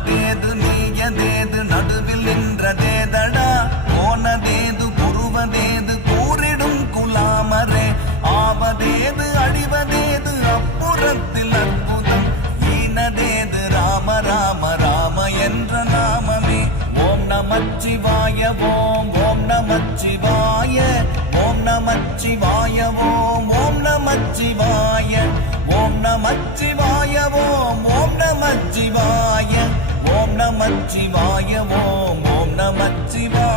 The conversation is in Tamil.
ஆனதேது நீயதேது நடுவில் நின்றதேதடா போனதேது புருவதேது கூறிடும் குலாமரே ஆவதேது அழிவதேது அப்புறத்தில் அற்புதம் ஈனதேது ராம ராம ராம என்ற நாமமே ஓம் நமச்சிவாய ஓம் ஓம் நமச்சிவாய ஓம் நமச்சிவாய ஓம் ஓம் நமச்சிவாய ஓம் நமச்சிவாய ஓம் ஓம் நமச்சிவாய ஓம் நமச்சிவாய ஓம் ஓம் நமச்சிவாய